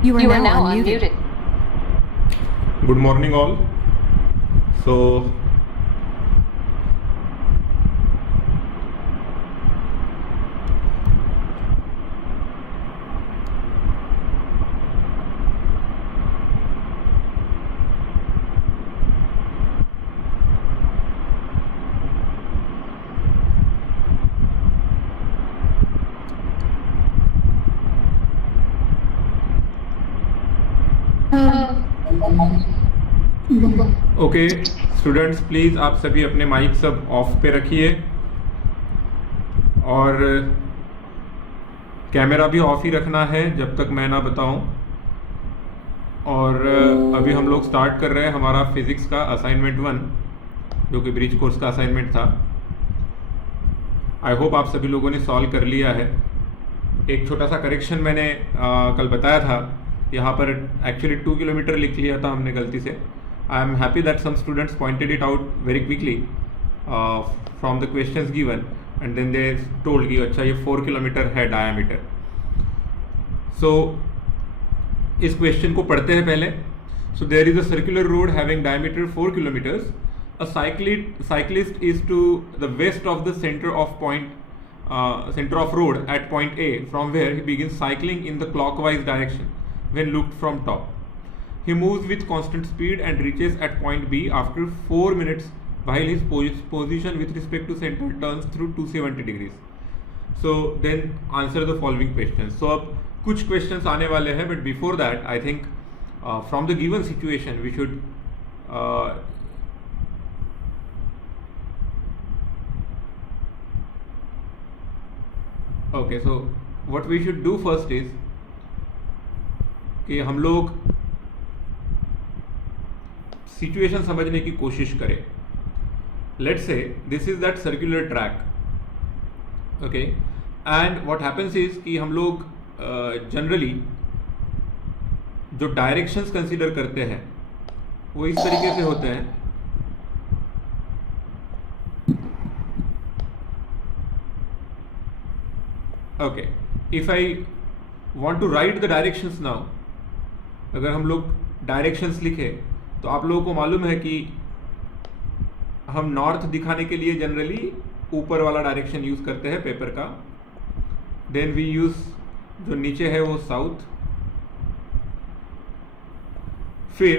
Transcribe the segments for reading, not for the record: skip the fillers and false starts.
You are now unmuted. Good morning, all. So, okay students, please आप सभी अपने mic सब ऑफ पे रखिए और कैमरा भी ऑफ ही रखना है जब तक मैं ना बताऊं। और अभी हम लोग स्टार्ट कर रहे हैं हमारा फिज़िक्स का असाइनमेंट 1, जो कि ब्रिज कोर्स का असाइनमेंट था। आई होप आप सभी लोगों ने सॉल्व कर लिया है। एक छोटा सा करेक्शन मैंने कल बताया था, यहाँ पर एक्चुअली 2 किलोमीटर लिख लिया था हमने गलती से। I am happy that some students pointed it out very quickly from the questions given and then they told कि अच्छा ये 4 किलोमीटर है डायामीटर। सो इस क्वेश्चन को पढ़ते हैं पहले। So there is a circular road having diameter 4 kilometres. A cyclist is to the west of the center of road at point A, from where he begins cycling in the clockwise direction when looked from top. He moves with constant speed and reaches at point B after 4 minutes, while his position with respect to center turns through 270 degrees. So then answer the following questions. So अब कुछ questions आने वाले हैं, but before that I think from the given situation we should okay, so what we should do first is कि हम लोग situation समझने की कोशिश करें। Let's say this is that circular track, okay, and what happens is कि हम लोग जनरली जो डायरेक्शंस कंसीडर करते हैं वो इस तरीके से होते हैं। Okay, if I want to write the directions now, अगर हम लोग डायरेक्शंस लिखे तो आप लोगों को मालूम है कि हम नॉर्थ दिखाने के लिए जनरली ऊपर वाला डायरेक्शन यूज करते हैं पेपर का। देन वी यूज जो नीचे है वो साउथ। फिर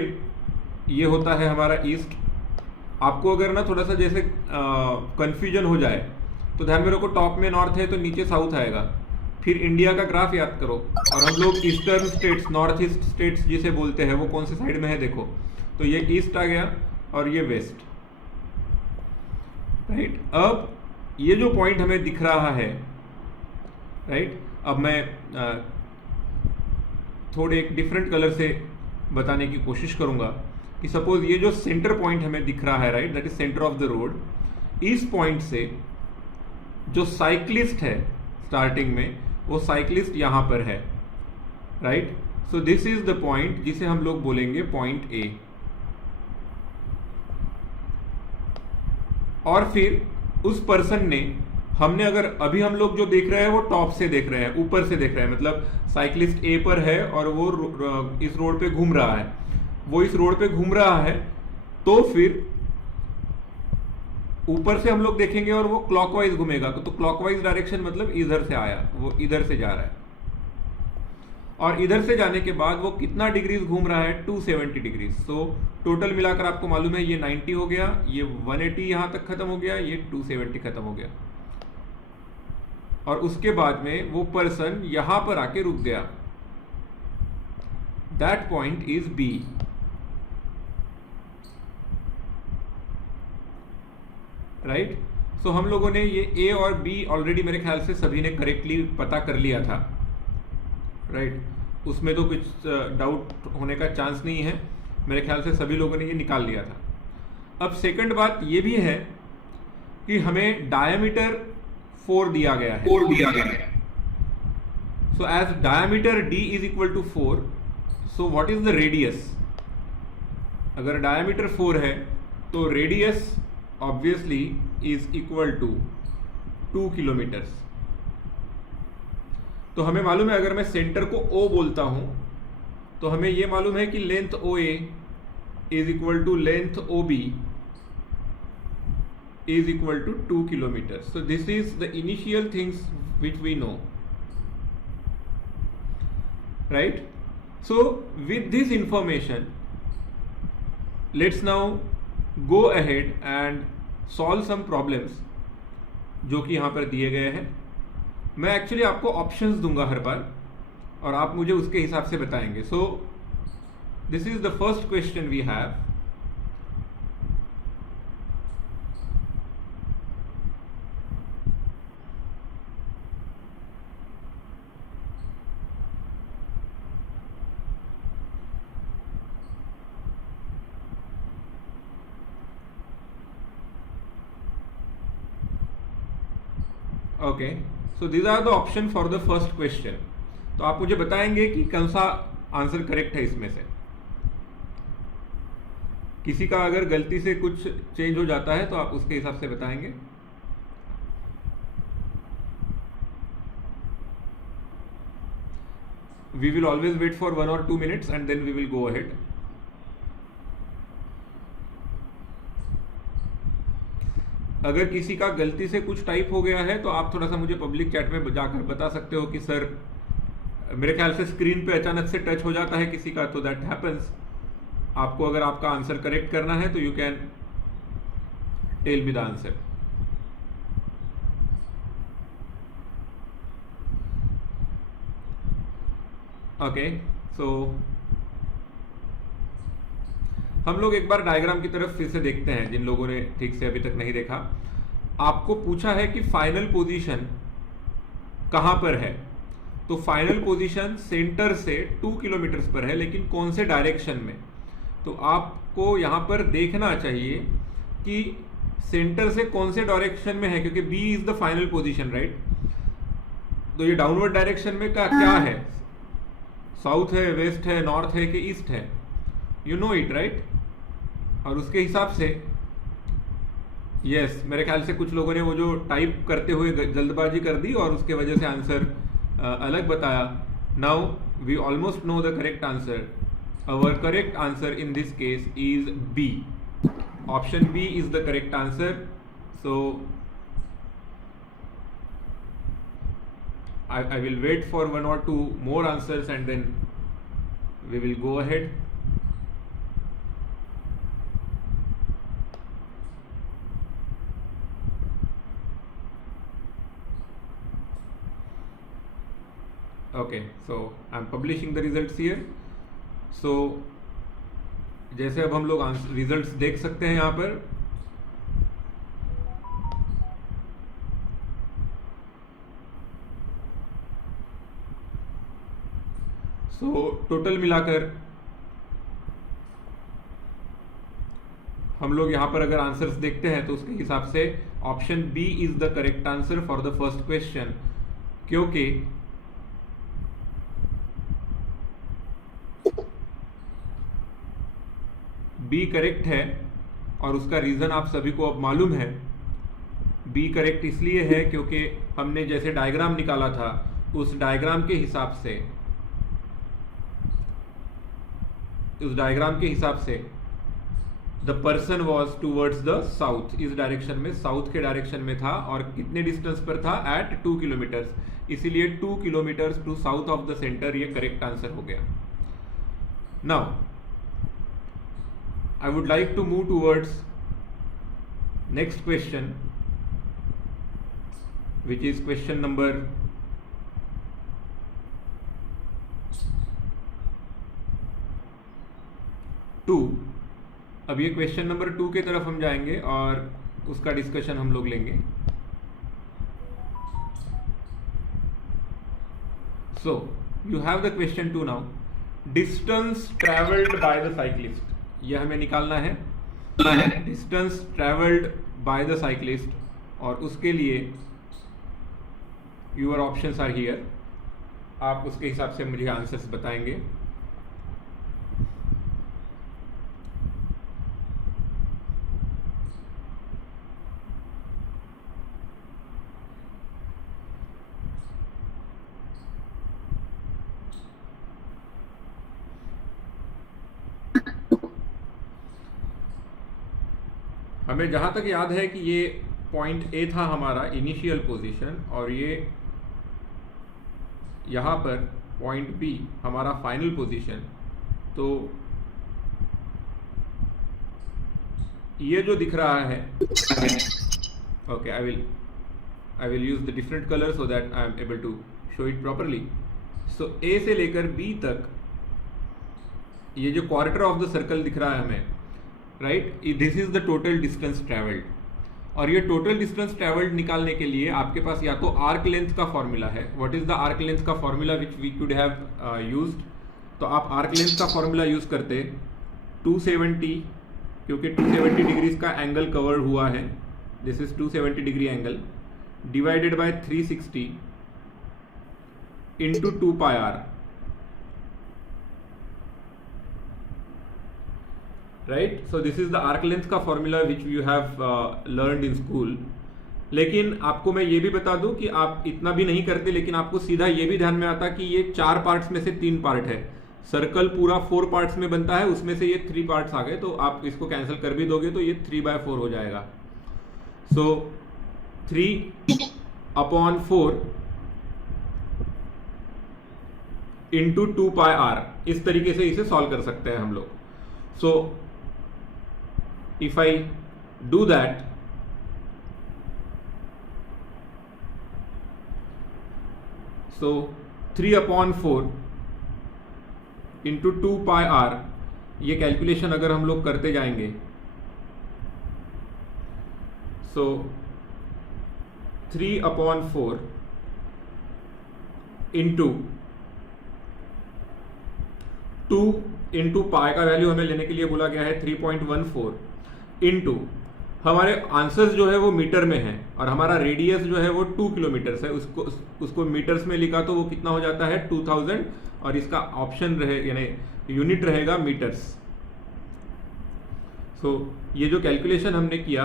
ये होता है हमारा ईस्ट। आपको अगर ना थोड़ा सा जैसे कंफ्यूजन हो जाए तो ध्यान में रखो, टॉप में नॉर्थ है तो नीचे साउथ आएगा। फिर इंडिया का ग्राफ याद करो, और हम लोग eastern states, north east states जिसे बोलते हैं वो कौन से साइड में है देखो, तो ये ईस्ट आ गया और ये वेस्ट, राइट। अब ये जो पॉइंट हमें दिख रहा है, राइट, अब मैं थोड़े एक डिफरेंट कलर से बताने की कोशिश करूंगा कि सपोज ये जो सेंटर पॉइंट हमें दिख रहा है, right, that is centre of the road. इस पॉइंट से जो साइक्लिस्ट है स्टार्टिंग में, वो साइक्लिस्ट यहां पर है, right. So this is the point जिसे हम लोग बोलेंगे पॉइंट ए। और फिर उस पर्सन ने, हमने अगर अभी हम लोग जो देख रहे हैं वो टॉप से देख रहे हैं, ऊपर से देख रहे हैं, मतलब साइक्लिस्ट ए पर है और वो इस रोड पे घूम रहा है, वो इस रोड पे घूम रहा है, तो फिर ऊपर से हम लोग देखेंगे और वो क्लॉकवाइज घूमेगा। तो क्लॉकवाइज डायरेक्शन मतलब इधर से आया, वो इधर से जा रहा है, और इधर से जाने के बाद वो कितना डिग्रीज घूम रहा है, 270 डिग्रीज। सो टोटल मिलाकर आपको मालूम है ये 90 हो गया, ये 180 यहां तक खत्म हो गया, ये 270 खत्म हो गया, और उसके बाद में वो पर्सन यहां पर आके रुक गया। That point is B, right. So हम लोगों ने ये ए और बी ऑलरेडी मेरे ख्याल से सभी ने करेक्टली पता कर लिया था, राइट। उसमें तो कुछ डाउट होने का चांस नहीं है, मेरे ख्याल से सभी लोगों ने ये निकाल लिया था। अब सेकंड बात ये भी है कि हमें डायमीटर 4 दिया गया है, so as diameter D is equal to 4, so what is the radius. अगर डायमीटर 4 है तो radius obviously is equal to 2 kilometres. तो हमें मालूम है अगर मैं सेंटर को O बोलता हूं तो हमें ये मालूम है कि length O A is equal to length O B is equal to 2 kilometers. So this is the initial things which we know, right? So with this information, let's now go ahead and solve some problems जो कि यहाँ पर दिए गए हैं. मैं actually आपको options दूंगा हर बार और आप मुझे उसके हिसाब से बताएंगे. So this is the first question we have. Okay, so these are the option for the first question. तो आप मुझे बताएंगे कि कौन सा आंसर करेक्ट है इसमें से. किसी का अगर गलती से कुछ चेंज हो जाता है तो आप उसके हिसाब से बताएंगे. We will always wait for 1 or 2 minutes and then we will go ahead. अगर किसी का गलती से कुछ टाइप हो गया है तो आप थोड़ा सा मुझे पब्लिक चैट में जाकर बता सकते हो कि सर मेरे ख्याल से स्क्रीन पे अचानक से टच हो जाता है किसी का, तो दैट हैपेंस. आपको अगर आपका आंसर करेक्ट करना है तो you can tell me the answer. Okay, so हम लोग एक बार डायग्राम की तरफ फिर से देखते हैं जिन लोगों ने ठीक से अभी तक नहीं देखा. आपको पूछा है कि फाइनल पोजीशन कहां पर है. तो फाइनल पोजीशन सेंटर से 2 किलोमीटर पर है, लेकिन कौन से डायरेक्शन में. तो आपको यहां पर देखना चाहिए कि सेंटर से कौन से डायरेक्शन में है, क्योंकि B is the final position, right. तो ये डाउनवर्ड डायरेक्शन में क्या है, साउथ है, वेस्ट है, नॉर्थ है कि ईस्ट है. You know it, right. और उसके हिसाब से यस, मेरे ख्याल से कुछ लोगों ने वो जो टाइप करते हुए जल्दबाजी कर दी और उसके वजह से आंसर अलग बताया. Now we almost know the correct answer. Our correct answer in this case is B. Option B is the correct answer. So I will wait for 1 or 2 more answers and then we will go ahead. Okay, so I'm publishing the results here. So जैसे अब हम लोग results देख सकते हैं यहाँ पर. So total मिलाकर हम लोग यहाँ पर अगर आंसर्स देखते हैं तो उसके हिसाब से option B is the correct answer for the first question, क्योंकि बी करेक्ट है और उसका रीजन आप सभी को अब मालूम है. बी करेक्ट इसलिए है क्योंकि हमने जैसे डायग्राम निकाला था उस डायग्राम के हिसाब से the person was towards the south. इस डायरेक्शन में, साउथ के डायरेक्शन में था और कितने डिस्टेंस पर था, एट 2 किलोमीटर्स. इसीलिए 2 kilometres to south of the centre ये करेक्ट आंसर हो गया. Now I would like to move towards next question, which is question number 2. अब ये क्वेश्चन नंबर 2 के तरफ हम जाएंगे और उसका डिस्कशन हम लोग लेंगे. So you have the question 2 now. Distance traveled by the cyclist. ये हमें निकालना है distance travelled by the cyclist, और उसके लिए यूर ऑप्शंस आर हियर. आप उसके हिसाब से मुझे आंसर्स बताएंगे. हमें जहाँ तक याद है कि ये पॉइंट ए था हमारा इनिशियल पोजीशन, और ये यहाँ पर पॉइंट बी हमारा फाइनल पोजीशन। तो ये जो दिख रहा है, okay, I will use the different colour so that I am able to show it properly. So A से लेकर बी तक ये जो क्वार्टर ऑफ द सर्कल दिख रहा है हमें, right, this is the total distance travelled. और ये टोटल डिस्टेंस ट्रेवल्ड निकालने के लिए आपके पास या तो आर्क लेंथ का फॉर्मूला है। What is the arc length का formula which we could have used? तो आप आर्क लेंथ का फॉर्मूला यूज करते 270, क्योंकि 270 डिग्रीज का एंगल कवर हुआ है, this is 270 degree angle, divided by 360 into 2 pi r, right. So this is the arc length का formula which you have learned in school. लेकिन आपको मैं ये भी बता दूं कि आप इतना भी नहीं करते, लेकिन आपको सीधा ये भी ध्यान में आता कि ये 4 पार्ट्स में से 3 पार्ट है। सर्कल पूरा 4 पार्ट्स में बनता है, उसमें से ये 3 पार्ट्स आ गए, तो आप इसको कैंसिल कर भी दोगे तो ये 3/4 हो जाएगा। सो 3/4 इंटू 2 पाई आर, इस तरीके से इसे सॉल्व कर सकते हैं हम लोग। सो if I do that, so 3/4 into 2 pi r, ये कैलकुलेशन अगर हम लोग करते जाएंगे, so 3/4 into 2 इंटू पाई का वैल्यू हमें लेने के लिए बोला गया है 3.14 इंटू हमारे आंसर्स जो है वो मीटर में है, और हमारा रेडियस जो है वो 2 किलोमीटर्स है। उसको मीटर्स में लिखा तो वो कितना हो जाता है 2000, और इसका ऑप्शन रहे यानी यूनिट रहेगा मीटर्स। सो ये जो कैलकुलेशन हमने किया,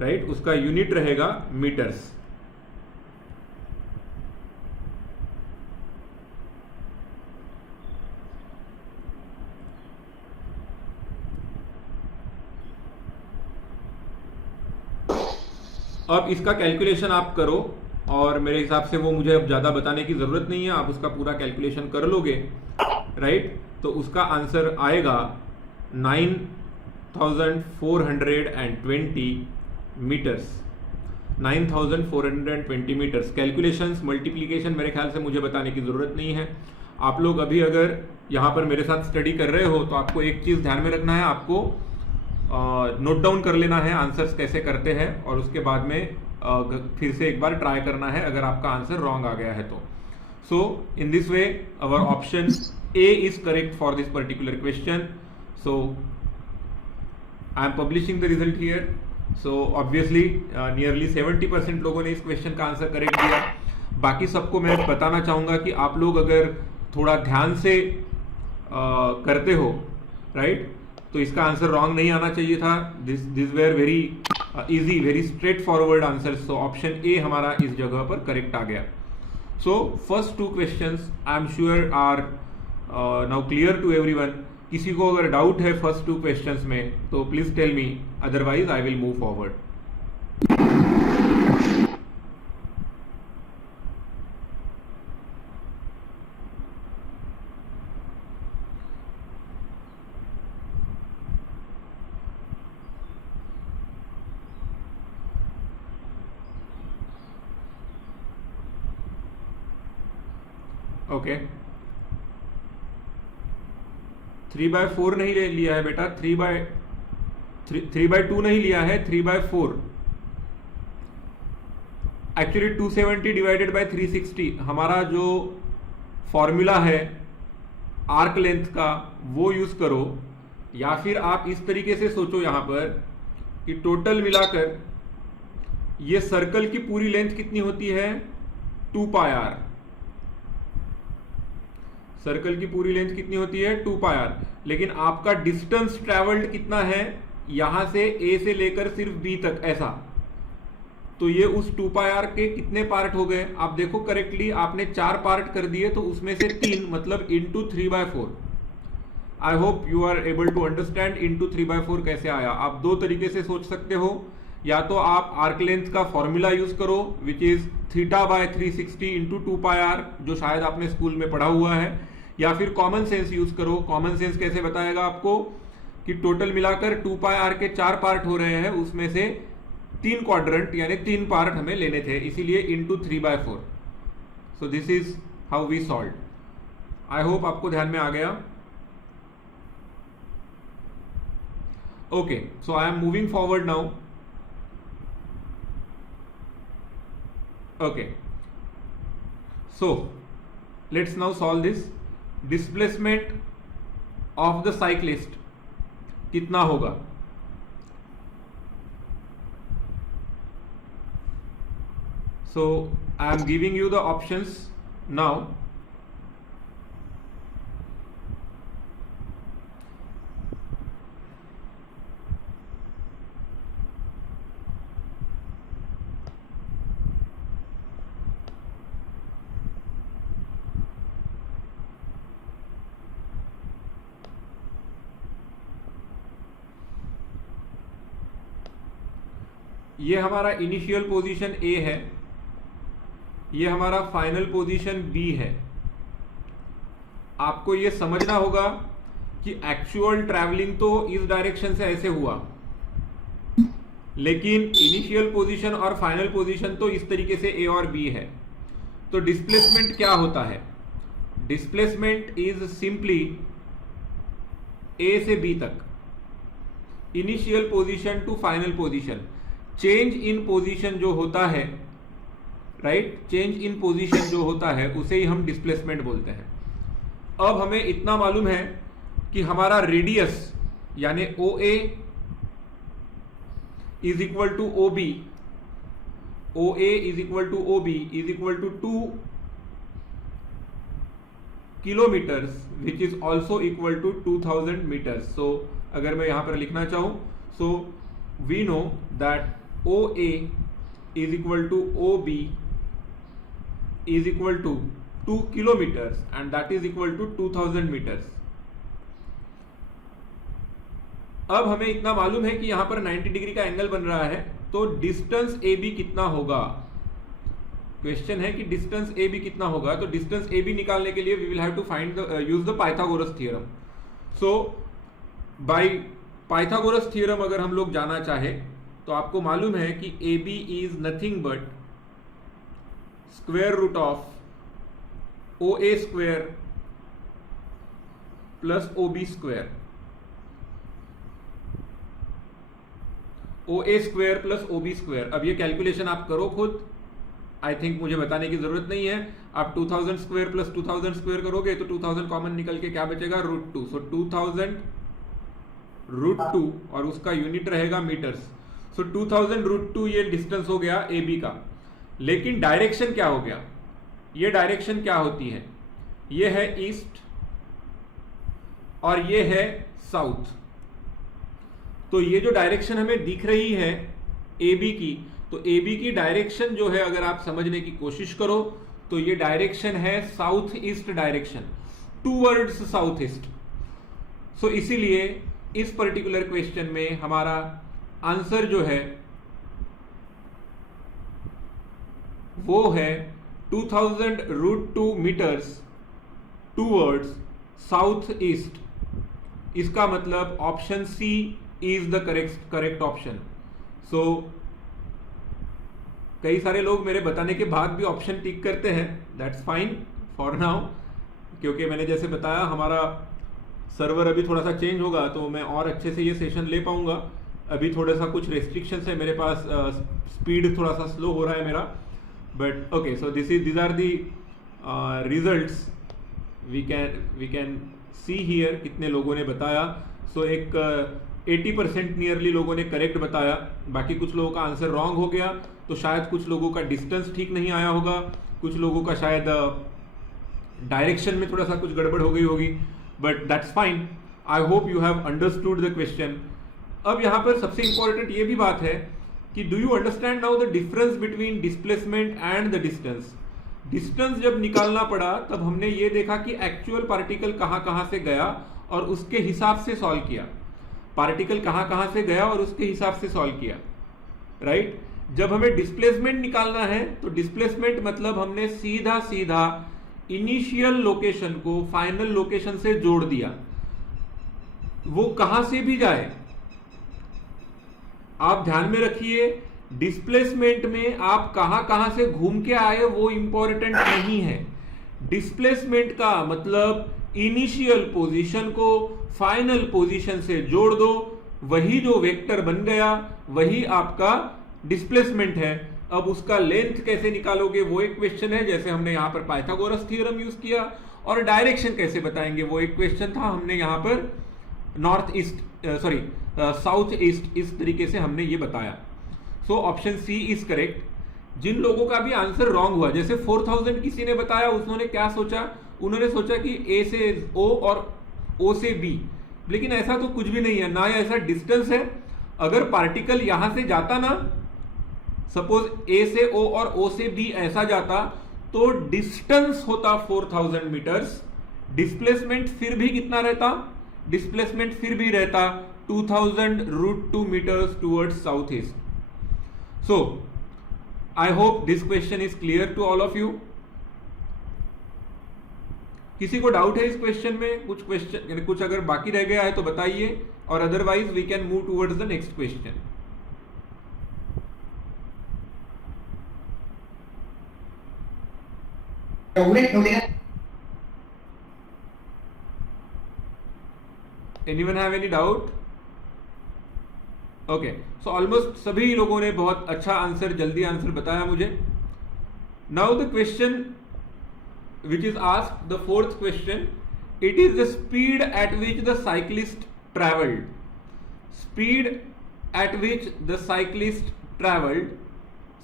राइट, उसका यूनिट रहेगा मीटर्स। अब इसका कैलकुलेशन आप करो, और मेरे हिसाब से वो मुझे अब ज़्यादा बताने की ज़रूरत नहीं है, आप उसका पूरा कैलकुलेशन कर लोगे, राइट। तो उसका आंसर आएगा 9420 मीटर्स, 9420 मीटर्स। कैलकुलेशंस, मल्टीप्लिकेशन मेरे ख्याल से मुझे बताने की ज़रूरत नहीं है। आप लोग अभी अगर यहाँ पर मेरे साथ स्टडी कर रहे हो तो आपको एक चीज़ ध्यान में रखना है, आपको नोट डाउन कर लेना है आंसर्स कैसे करते हैं, और उसके बाद में फिर से एक बार ट्राई करना है अगर आपका आंसर रॉन्ग आ गया है तो। So in this way our option A is correct for this particular question. So I am publishing the result here. So obviously nearly 70% लोगों ने इस क्वेश्चन का आंसर करेक्ट दिया। बाकी सबको मैं बताना चाहूँगा कि आप लोग अगर थोड़ा ध्यान से करते हो, राइट, तो इसका आंसर रॉन्ग नहीं आना चाहिए था। This very very easy, very straightforward answers. So option A हमारा इस जगह पर करेक्ट आ गया। So first 2 questions I am sure are now clear to everyone. किसी को अगर डाउट है फर्स्ट 2 क्वेश्चंस में तो please tell me, otherwise I will move forward. Okay, 3/4 नहीं ले लिया है बेटा, 3/2 नहीं लिया है, 3/4। एक्चुअली 270 डिवाइडेड बाय 360 हमारा जो फॉर्मूला है आर्क लेंथ का वो यूज करो, या फिर आप इस तरीके से सोचो यहाँ पर कि टोटल मिलाकर ये सर्कल की पूरी लेंथ कितनी होती है 2 पाई आर। सर्कल की पूरी लेंथ कितनी होती है 2 पाई आर, लेकिन आपका डिस्टेंस ट्रेवल्ड कितना है यहां से ए से लेकर सिर्फ बी तक, ऐसा। तो ये उस 2 पाई आर के कितने पार्ट हो गए आप देखो करेक्टली, आपने 4 पार्ट कर दिए तो उसमें से 3 मतलब into 3/4। I hope you are able to understand into 3/4 कैसे आया। आप दो तरीके से सोच सकते हो, या तो आप आर्क लेंथ का फॉर्मूला यूज करो विच इज θ/360 इंटू 2πr, जो शायद आपने स्कूल में पढ़ा हुआ है, या फिर कॉमन सेंस यूज करो। कॉमन सेंस कैसे बताएगा आपको कि टोटल मिलाकर 2πr के 4 पार्ट हो रहे हैं, उसमें से 3 क्वाड्रेंट यानी 3 पार्ट हमें लेने थे, इसीलिए into 3/4। So this is how we solve. I hope आपको ध्यान में आ गया। Okay, so I am moving forward now. Okay, so let's now solve this. Displacement of the cyclist कितना होगा? So I am giving you the options now. ये हमारा initial position A है, ये हमारा फाइनल पोजीशन बी है। आपको ये समझना होगा कि एक्चुअल ट्रैवलिंग तो इस डायरेक्शन से ऐसे हुआ, लेकिन इनिशियल पोजीशन और फाइनल पोजीशन तो इस तरीके से ए और बी है। तो डिस्प्लेसमेंट क्या होता है? डिस्प्लेसमेंट इज सिंपली ए से बी तक, initial position to final position. Change in position जो होता है, राइट, चेंज इन पोजीशन जो होता है उसे ही हम डिस्प्लेसमेंट बोलते हैं। अब हमें इतना मालूम है कि हमारा रेडियस यानी O A is equal to O B, O A is equal to O B is equal to 2 kilometres which is also equal to 2000 metres. So अगर मैं यहां पर लिखना चाहूं, so we know that OA is equal to OB is equal to 2 kilometers and that is equal to 2000 meters। अब हमें इतना मालूम है कि यहां पर 90 डिग्री का एंगल बन रहा है, तो डिस्टेंस AB कितना होगा? क्वेश्चन है कि डिस्टेंस AB कितना होगा। तो डिस्टेंस AB निकालने के लिए we will have to find use the Pythagoras theorem. So by Pythagoras theorem अगर हम लोग जाना चाहे तो आपको मालूम है कि AB is nothing but square root of OA square plus OB square, OA square plus OB square. अब ये कैलकुलेशन आप करो खुद, आई थिंक मुझे बताने की जरूरत नहीं है। आप 2000 स्क्वायर प्लस 2000 स्क्वायर करोगे तो 2000 कॉमन निकल के क्या बचेगा? √2। सो 2000 √2 और उसका यूनिट रहेगा मीटर्स। सो 2000 √2 ये डिस्टेंस हो गया AB का। लेकिन डायरेक्शन क्या हो गया? ये डायरेक्शन क्या होती है? ये है ईस्ट और ये है साउथ। तो ये जो डायरेक्शन हमें दिख रही है AB की, तो AB की डायरेक्शन जो है अगर आप समझने की कोशिश करो तो ये डायरेक्शन है south east direction, towards south east. So इसीलिए इस पर्टिकुलर क्वेश्चन में हमारा आंसर जो है वो है 2000 √2 मीटर्स टूवर्ड्स साउथ ईस्ट। इसका मतलब option C is the correct option. So कई सारे लोग मेरे बताने के बाद भी ऑप्शन टिक करते हैं, दैट्स फाइन फॉर नाउ, क्योंकि मैंने जैसे बताया हमारा सर्वर अभी थोड़ा सा चेंज होगा तो मैं और अच्छे से ये सेशन ले पाऊंगा। अभी थोड़ा सा कुछ रेस्ट्रिक्शंस है मेरे पास, स्पीड थोड़ा सा स्लो हो रहा है मेरा, but okay. So these are the results we can see here। कितने लोगों ने बताया? सो एक 80% नियरली लोगों ने करेक्ट बताया, बाकी कुछ लोगों का आंसर रॉन्ग हो गया। तो शायद कुछ लोगों का डिस्टेंस ठीक नहीं आया होगा, कुछ लोगों का शायद डायरेक्शन में थोड़ा सा कुछ गड़बड़ हो गई होगी, but that's fine. I hope you have understood the question. अब यहां पर सबसे इंपॉर्टेंट ये भी बात है कि do you understand now the difference between displacement and the distance. Distance जब निकालना पड़ा तब हमने ये देखा कि एक्चुअल पार्टिकल कहां कहां से गया और उसके हिसाब से सॉल्व किया, पार्टिकल कहां कहां से गया और उसके हिसाब से सॉल्व किया, राइट। जब हमें डिस्प्लेसमेंट निकालना है तो डिस्प्लेसमेंट मतलब हमने सीधा सीधा इनिशियल लोकेशन को फाइनल लोकेशन से जोड़ दिया, वो कहां से भी जाए। आप ध्यान में रखिए, डिस्प्लेसमेंट में आप कहां कहां से घूम के आए वो इंपॉर्टेंट नहीं है। डिस्प्लेसमेंट का मतलब इनिशियल पोजीशन को फाइनल पोजीशन से जोड़ दो, वही जो वेक्टर बन गया वही आपका डिस्प्लेसमेंट है। अब उसका लेंथ कैसे निकालोगे वो एक क्वेश्चन है, जैसे हमने यहां पर पाइथागोरस थ्योरम यूज किया, और डायरेक्शन कैसे बताएंगे वो एक क्वेश्चन था, हमने यहां पर north east sorry south east इस तरीके से हमने ये बताया। So option C is correct. जिन लोगों का भी आंसर रॉन्ग हुआ, जैसे 4000 किसी ने बताया, उसने क्या सोचा, उन्होंने सोचा कि ए से ओ और ओ से बी, लेकिन ऐसा तो कुछ भी नहीं है, ना ऐसा डिस्टेंस है। अगर पार्टिकल यहां से जाता ना, सपोज ए से ओ और ओ से बी ऐसा जाता, तो डिस्टेंस होता 4000 मीटर्स, डिस्प्लेसमेंट फिर भी कितना रहता, डिस्प्लेसमेंट फिर भी रहता 2000√2 metres towards south east. So I hope this question is clear to all of you. किसी को डाउट है इस क्वेश्चन में? कुछ क्वेश्चन यानी कुछ अगर बाकी रह गया है तो बताइए, और otherwise we can move towards the next question. Anyone have any doubt? Okay, so almost सभी लोगों ने बहुत अच्छा आंसर, जल्दी आंसर बताया मुझे। Now the question which is asked, the fourth question, it is the speed at which the cyclist traveled. Speed at which the cyclist traveled.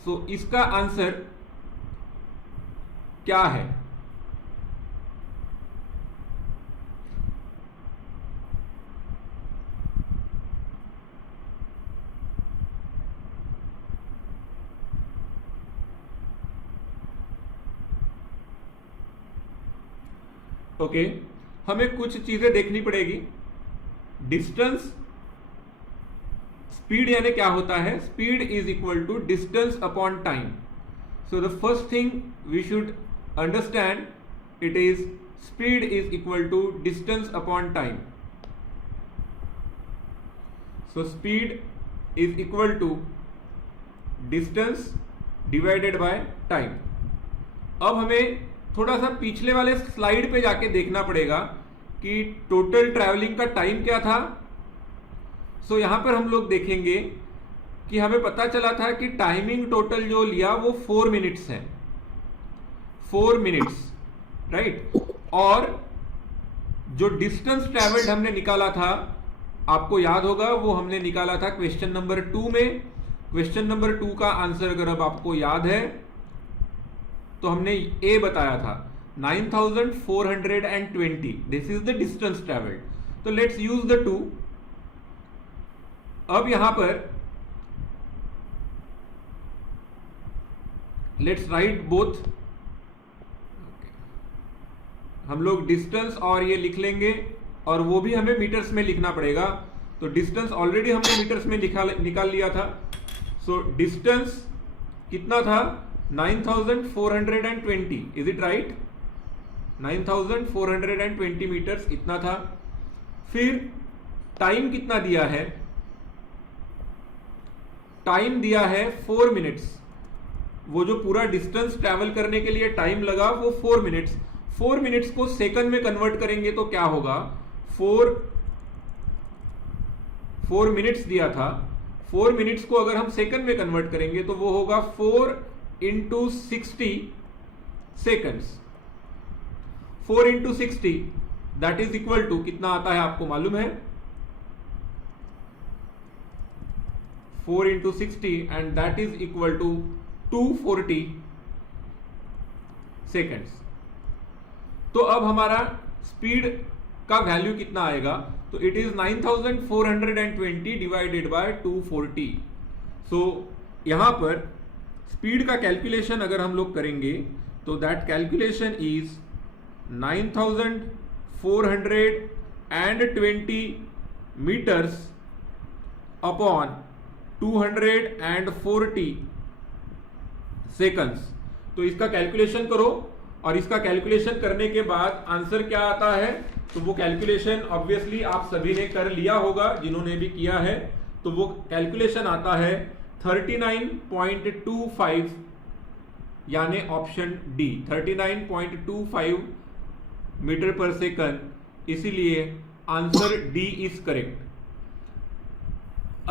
So इसका answer क्या है? ओके, हमें कुछ चीजें देखनी पड़ेगी। डिस्टेंस, स्पीड यानी क्या होता है? Speed is equal to distance upon time. So the first thing we should understand, it is speed is equal to distance upon time. So speed is equal to distance divided by time. अब हमें थोड़ा सा पिछले वाले slide पे जाके देखना पड़ेगा कि टोटल ट्रैवलिंग का टाइम क्या था। सो यहां पर हम लोग देखेंगे कि हमें पता चला था कि टाइमिंग टोटल जो लिया वो 4 मिनट्स है, 4 मिनट्स, राइट। और जो डिस्टेंस ट्रैवल्ड हमने निकाला था, आपको याद होगा, वो हमने निकाला था क्वेश्चन नंबर 2 में। क्वेश्चन नंबर 2 का आंसर अगर अब आपको याद है तो हमने ए बताया था 9420, this is the distance travelled. तो लेट्स यूज द 2। अब यहां पर लेट्स राइट बोथ। हम लोग डिस्टेंस और ये लिख लेंगे, और वो भी हमें मीटर्स में लिखना पड़ेगा। तो डिस्टेंस ऑलरेडी हमने मीटर्स में निकाल लिया था। सो डिस्टेंस कितना था? 9420, इज इट राइट? 9420 मीटर्स इतना था। फिर टाइम कितना दिया है? टाइम दिया है 4 मिनट्स। वो जो पूरा डिस्टेंस ट्रैवल करने के लिए टाइम लगा वो 4 मिनट्स। 4 मिनट्स को सेकंड में कन्वर्ट करेंगे तो क्या होगा? 4 मिनट्स दिया था, 4 मिनट्स को अगर हम सेकंड में कन्वर्ट करेंगे तो वो होगा 4 into 60 seconds। 4 into 60 that is equal to कितना आता है आपको मालूम है? 4 into 60 and that is equal to 240 seconds। तो अब हमारा स्पीड का वैल्यू कितना आएगा? तो इट इज 9420 डिवाइडेड बाय 240। सो यहां पर स्पीड का कैलकुलेशन अगर हम लोग करेंगे तो that calculation is 9420 and 20 meters upon 240 seconds। तो इसका कैलकुलेशन करो और इसका कैलकुलेशन करने के बाद आंसर क्या आता है, तो वो कैलकुलेशन ऑब्वियसली आप सभी ने कर लिया होगा जिन्होंने भी किया है। तो वो कैलकुलेशन आता है 39.25 यानी ऑप्शन डी 39.25 मीटर पर सेकंड, इसीलिए आंसर डी इज करेक्ट।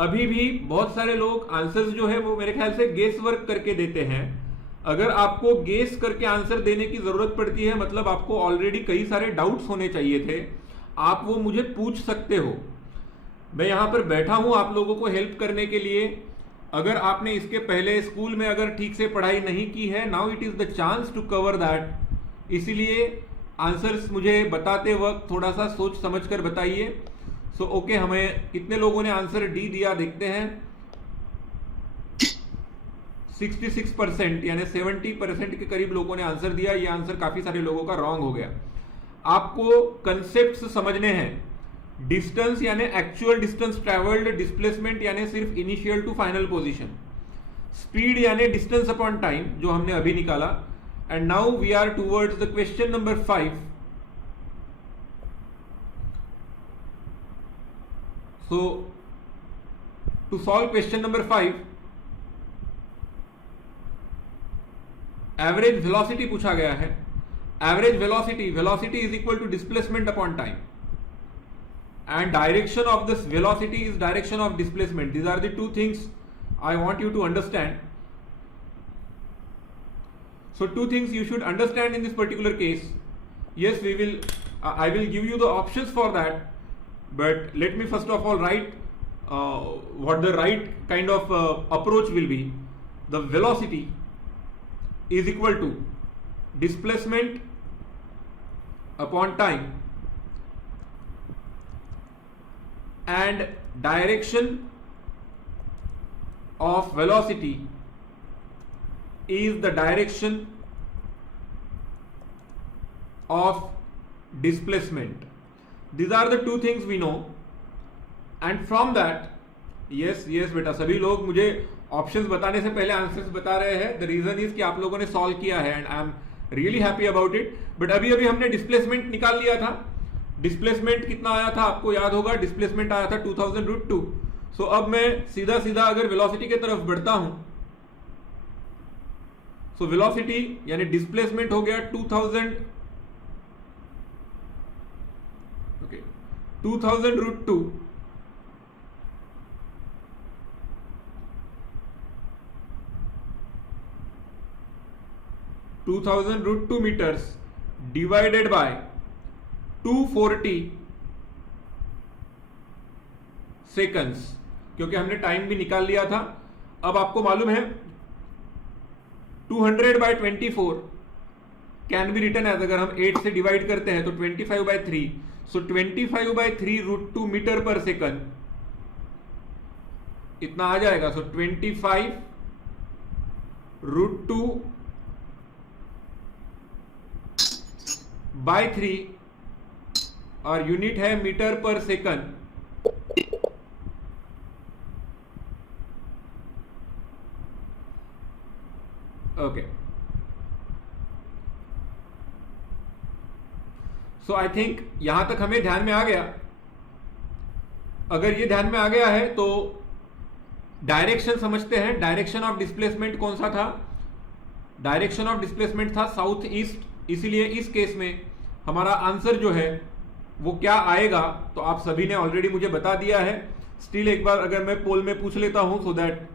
अभी भी बहुत सारे लोग आंसर्स जो है वो मेरे ख्याल से गेस वर्क करके देते हैं। अगर आपको गेस करके आंसर देने की जरूरत पड़ती है मतलब आपको ऑलरेडी कई सारे डाउट्स होने चाहिए थे, आप वो मुझे पूछ सकते हो। मैं यहां पर बैठा हूं आप लोगों को हेल्प करने के लिए। अगर आपने इसके पहले स्कूल में अगर ठीक से पढ़ाई नहीं की है, now it is the chance to cover that. इसीलिए आंसर्स मुझे बताते वक्त थोड़ा सा सोच समझ कर बताइए। सो ओके, हमें कितने लोगों ने आंसर डी दिया देखते हैं। 66% यानी 70% के करीब लोगों ने आंसर दिया। ये आंसर काफी सारे लोगों का रॉन्ग हो गया। आपको कंसेप्ट्स समझने हैं। डिस्टेंस यानी एक्चुअल डिस्टेंस ट्रेवल्ड, डिस्प्लेसमेंट यानी सिर्फ initial to final position, speed यानी डिस्टेंस अपॉन टाइम जो हमने अभी निकाला। And now we are towards the question number 5। So to solve question number 5, average velocity पूछा गया है। Average velocity, velocity is equal to displacement upon time and direction of this velocity is direction of displacement. These are the two things I want you to understand. So two things you should understand in this particular case. Yes, I will give you the options for that, but let me first of all write what the right kind of approach will be. The velocity is equal to displacement upon time and direction of velocity is the direction of displacement. These are the two things we know, and from that, yes बेटा, सभी लोग मुझे options बताने से पहले answers बता रहे हैं। द रीजन इज कि आप लोगों ने सॉल्व किया है and I am really happy about it. But अभी हमने डिस्प्लेसमेंट निकाल लिया था। डिस्प्लेसमेंट कितना आया था आपको याद होगा, डिस्प्लेसमेंट आया था 2000√2। सो अब मैं सीधा अगर वेलोसिटी की तरफ बढ़ता हूं, सो वेलोसिटी यानी डिस्प्लेसमेंट हो गया 2000√2 2000√2 मीटर्स डिवाइडेड बाय 240 सेकंड्स, क्योंकि हमने टाइम भी निकाल लिया था। अब आपको मालूम है 200/24 कैन बी रिटन एज, अगर हम 8 से डिवाइड करते हैं तो 25/3। सो 25/3√2 मीटर पर सेकंड इतना आ जाएगा। सो 25√2/3 और यूनिट है मीटर पर second. Okay, so I think यहां तक हमें ध्यान में आ गया। अगर ये ध्यान में आ गया है तो डायरेक्शन समझते हैं। डायरेक्शन ऑफ डिस्प्लेसमेंट कौन सा था? डायरेक्शन ऑफ डिस्प्लेसमेंट था साउथ ईस्ट। इसीलिए इस केस में हमारा आंसर जो है वो क्या आएगा, तो आप सभी ने ऑलरेडी मुझे बता दिया है। स्टिल एक बार अगर मैं पोल में पूछ लेता हूं सो दैट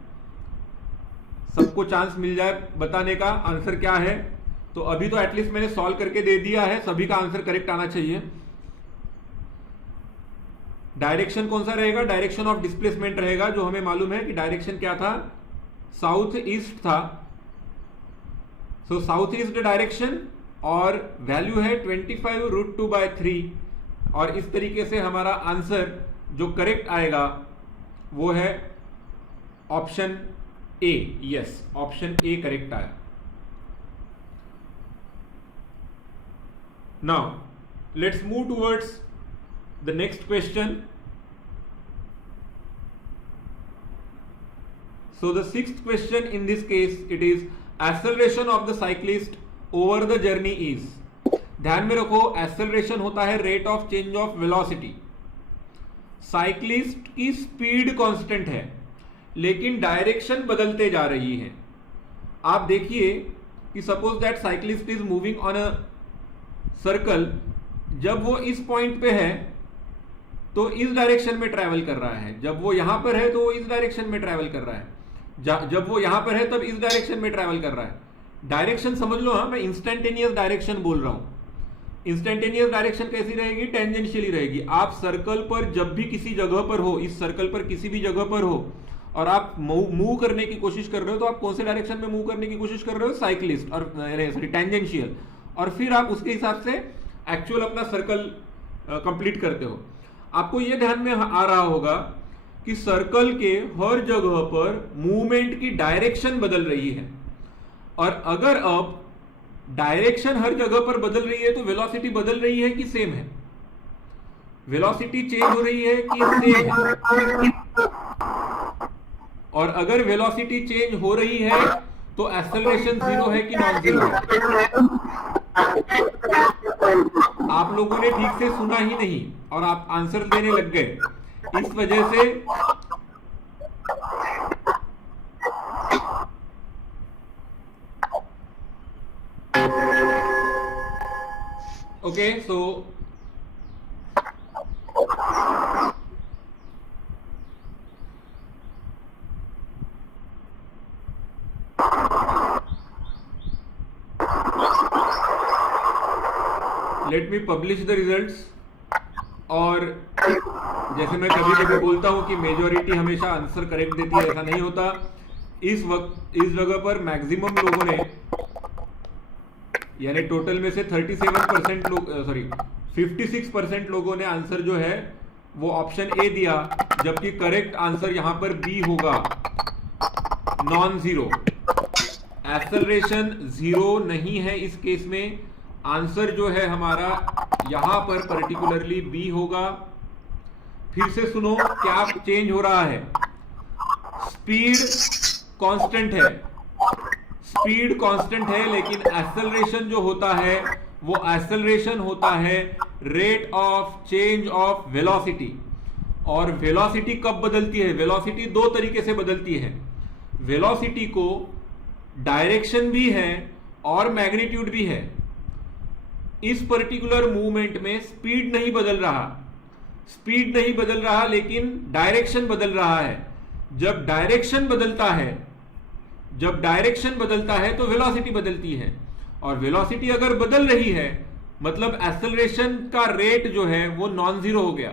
सबको चांस मिल जाए बताने का आंसर क्या है। तो अभी तो एटलीस्ट मैंने सॉल्व करके दे दिया है, सभी का आंसर करेक्ट आना चाहिए। डायरेक्शन कौन सा रहेगा? डायरेक्शन ऑफ डिस्प्लेसमेंट रहेगा, जो हमें मालूम है कि डायरेक्शन क्या था, साउथ ईस्ट था। सो साउथ ईस्ट डायरेक्शन और वैल्यू है 25√2/3। और इस तरीके से हमारा आंसर जो करेक्ट आएगा वो है option A. Yes, option A correct आया। Now let's move towards the next question. So the sixth question in this case, it is acceleration of the cyclist over the journey is. ध्यान में रखो, acceleration होता है rate of change of velocity. Cyclist की speed constant है लेकिन direction बदलते जा रही है. आप देखिए कि suppose that cyclist is moving on a circle. जब वो इस पॉइंट पे है तो इस डायरेक्शन में ट्रैवल कर रहा है, जब वो यहां पर है तो वो इस डायरेक्शन में ट्रैवल कर रहा है, जब वो यहां पर है तब इस डायरेक्शन में ट्रैवल कर रहा है. डायरेक्शन समझ लो. हाँ, मैं इंस्टेंटेनियस डायरेक्शन बोल रहा हूं. इंस्टेंटेनियस डायरेक्शन कैसी रहेगी? टेंजेंशियली रहेगी. आप सर्कल पर जब भी किसी जगह पर हो, इस सर्कल पर किसी भी जगह पर हो और आप मूव करने की कोशिश कर रहे हो तो आप कौन से डायरेक्शन में मूव करने की कोशिश कर रहे हो? साइक्लिस्ट, और सॉरी टेंजेंशियल. और फिर आप उसके हिसाब से एक्चुअल अपना सर्कल कंप्लीट करते हो. आपको यह ध्यान में आ रहा होगा कि सर्कल के हर जगह पर मूवमेंट की डायरेक्शन बदल रही है. और अगर अब डायरेक्शन हर जगह पर बदल रही है तो वेलोसिटी बदल रही है कि सेम है? वेलोसिटी चेंज हो रही है कि सेम है? और अगर वेलोसिटी चेंज हो रही है तो एक्सेलरेशन जीरो है कि नॉन जीरो है? आप लोगों ने ठीक से सुना ही नहीं और आप आंसर देने लग गए. इस वजह से okay, so let me publish the results. और जैसे मैं कभी कभी बोलता हूं कि मेजॉरिटी हमेशा आंसर करेक्ट देती है, ऐसा नहीं होता. इस जगह पर मैक्सिमम लोगों ने, यानी टोटल में से 37% लोग, सॉरी 56% लोगों ने आंसर जो है वो ऑप्शन ए दिया, जबकि करेक्ट आंसर यहां पर बी होगा, नॉन जीरो. एक्सेलरेशन जीरो नहीं है इस केस में. आंसर जो है हमारा यहां पर पर्टिकुलरली बी होगा. फिर से सुनो, क्या चेंज हो रहा है? स्पीड कांस्टेंट है, स्पीड कांस्टेंट है, लेकिन एक्सेलरेशन जो होता है वो एक्सेलरेशन होता है rate of change of velocity. और वेलोसिटी कब बदलती है? वेलोसिटी दो तरीके से बदलती है. वेलोसिटी को डायरेक्शन भी है और मैग्नीट्यूड भी है. इस पर्टिकुलर मूवमेंट में स्पीड नहीं बदल रहा, स्पीड नहीं बदल रहा, लेकिन डायरेक्शन बदल रहा है. जब डायरेक्शन बदलता है, जब डायरेक्शन बदलता है तो वेलोसिटी बदलती है. और वेलोसिटी अगर बदल रही है मतलब एक्सेलरेशन का रेट जो है वो नॉन जीरो हो गया.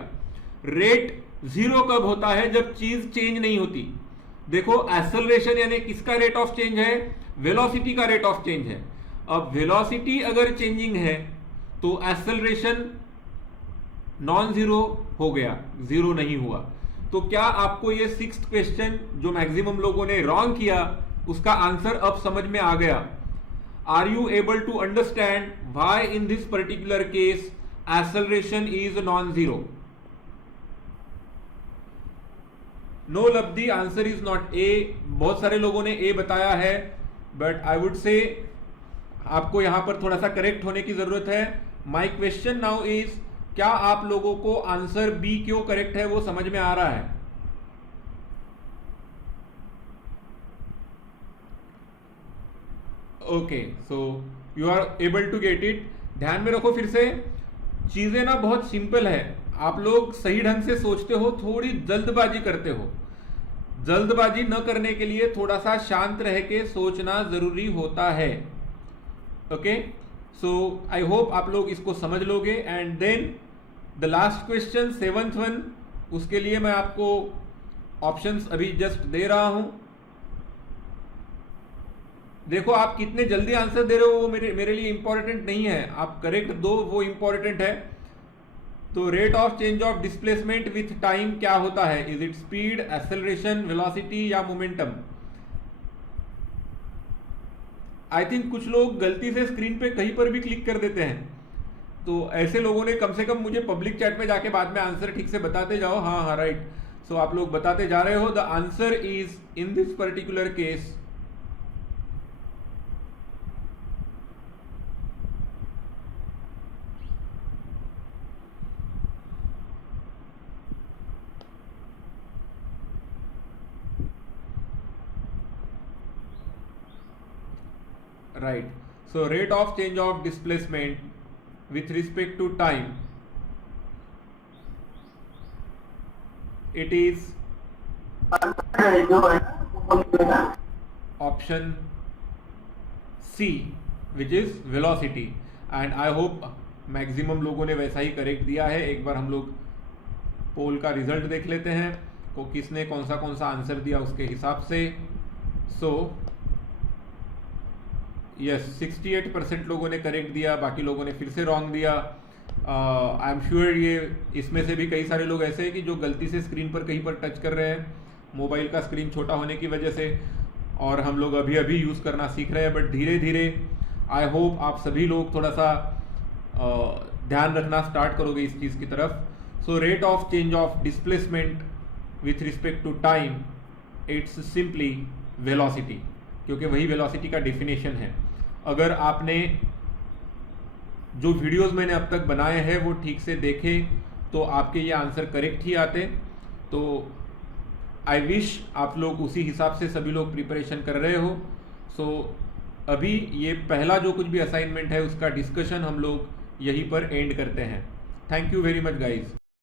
रेट जीरो कब होता है? जब चीज चेंज नहीं होती. देखो, एक्सेलरेशन यानी किसका रेट ऑफ चेंज है? वेलोसिटी का रेट ऑफ चेंज है. अब वेलोसिटी अगर चेंजिंग है तो एक्सेलरेशन नॉन जीरो हो गया, जीरो नहीं हुआ. तो क्या आपको ये सिक्स्थ क्वेश्चन जो मैक्सिमम लोगों ने रॉन्ग किया उसका आंसर अब समझ में आ गया? Are you able to understand why in this particular case acceleration is non zero? No Labdhi, answer is not A. बहुत सारे लोगों ने ए बताया है, बट आई वुड से आपको यहां पर थोड़ा सा करेक्ट होने की जरूरत है. माई क्वेश्चन नाउ इज, क्या आप लोगों को आंसर बी क्यों करेक्ट है वो समझ में आ रहा है? Okay, so you are able to get it. ध्यान में रखो, फिर से चीजें ना बहुत सिंपल है. आप लोग सही ढंग से सोचते हो, थोड़ी जल्दबाजी करते हो. जल्दबाजी न करने के लिए थोड़ा सा शांत रह के सोचना जरूरी होता है. ओके, सो आई होप आप लोग इसको समझ लोगे. And then the last question, seventh one, उसके लिए मैं आपको ऑप्शंस अभी जस्ट दे रहा हूं. देखो, आप कितने जल्दी आंसर दे रहे हो वो मेरे लिए इंपॉर्टेंट नहीं है. आप करेक्ट दो, वो इंपॉर्टेंट है. तो rate of change of displacement with time क्या होता है? Is it speed, acceleration, velocity या मोमेंटम? आई थिंक कुछ लोग गलती से स्क्रीन पे कहीं पर भी क्लिक कर देते हैं. तो ऐसे लोगों ने कम से कम मुझे पब्लिक चैट में जाके बाद में आंसर ठीक से बताते जाओ। हाँ हाँ राइट, सो आप लोग बताते जा रहे हो। The answer is in this particular case right. So rate of change of displacement with respect to time, it is option C, which is velocity. And I hope maximum लोगों ने वैसा ही करेक्ट दिया है। एक बार हम लोग पोल का रिजल्ट देख लेते हैं को किसने कौन सा आंसर दिया उसके हिसाब से। सो यस 68% लोगों ने करेक्ट दिया, बाकी लोगों ने फिर से रॉन्ग दिया। आई एम श्योर ये इसमें से भी कई सारे लोग ऐसे हैं कि जो गलती से स्क्रीन पर कहीं पर टच कर रहे हैं, मोबाइल का स्क्रीन छोटा होने की वजह से, और हम लोग अभी अभी यूज़ करना सीख रहे हैं। बट धीरे धीरे आई होप आप सभी लोग थोड़ा सा ध्यान रखना स्टार्ट करोगे इस चीज़ की तरफ। So rate of change of displacement with respect to time, it's simply velocity, क्योंकि वही वेलोसिटी का डेफिनेशन है। अगर आपने जो वीडियोस मैंने अब तक बनाए हैं वो ठीक से देखे तो आपके ये आंसर करेक्ट ही आते। तो आई विश आप लोग उसी हिसाब से सभी लोग प्रिपरेशन कर रहे हो। सो अभी ये पहला जो कुछ भी असाइनमेंट है उसका डिस्कशन हम लोग यहीं पर एंड करते हैं। Thank you very much guys.